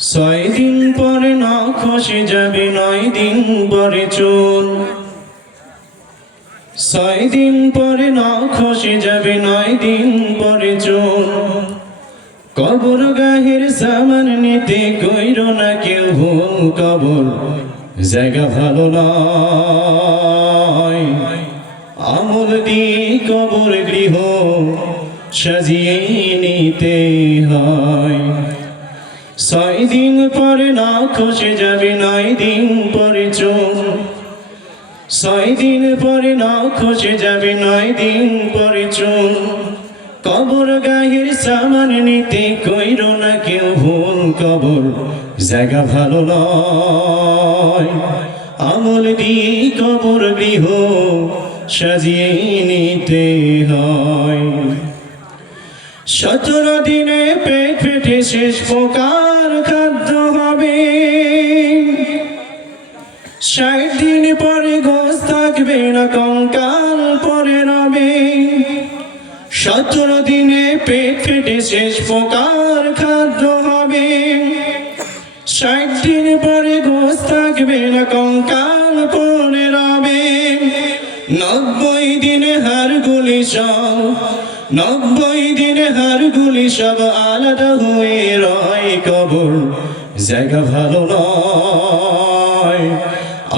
ছয় দিন পরে না খসে যাবে নয় দিন পরে চুল। ছয় দিন পরে না খসে যাবে নয় দিন পরে চুল। কবর গাহের সামান নিতে কইর না কেউ ভুল কবর জায়গা ভালো নয়। আমল দিয়ে কবর গৃহ সাজিয়ে নিতে হয়। ছয় দিন পরে না খসে যাবে, নয় দিন পরে চুল ছয় দিন পরে না খসে যাবে, নয় দিন পরে চুল কবর গায়ের সামান নিতে কইর না কেউ ভুল কবর, জায়গা ভালো নয়। আমল দিয়ে কবর গৃহ সাজিয়ে নিতে হয়। সতেরো দিনে পেট ফেটে শেষ প্রকার খাদ্য হবে। ষাট দিন পরে গোস থাকবে না, কঙ্কাল পরে রবে। সতেরো দিনে পেট ফেটে শেষ প্রকার খাদ্য হবে। ষাট দিন পরে গোস থাকবে না, কঙ্কাল পরে রবে। নব্বই দিনে হাড়গুলি সব নব্বই দিনে হাড়গুলি সব আলাদা হয়ে রয় কবর জায়গা ভালো নয়।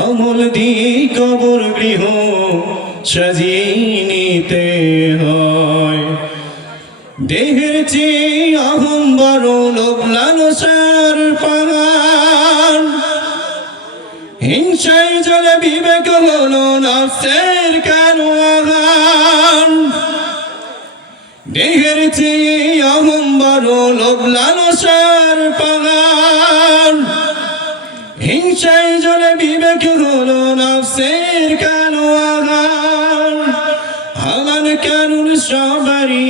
আমল দিয়ে কবর গৃহ সাজিয়ে নিতে হয়। দেহের চেয়ে আহম বড় লোক লালসার পাহাড় হিংসায় জলে বিবেক হলো নফসের আহান দেহের চেয়ে আহম বড় লোক লালসার পাহাড় হিংসায় জলে বিবেক হলো নফসের কেন আহান হামান কানুন সবারই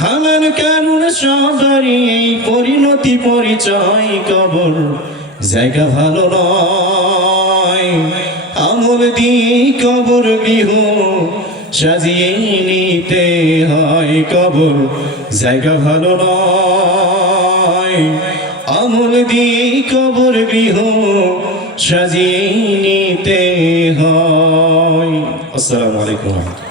হামান কানুন সবারই পরিণতি পরিচয় কবর। জায়গা ভালো নয়, আমল দিয়ে কবর গৃহ। সাজিয়ে নিতে হয় কবর। জায়গা ভালো নয়। আমল দিয়ে কবর গৃহ সাজিয়ে নিতে হয়। আসসালামু আলাইকুম।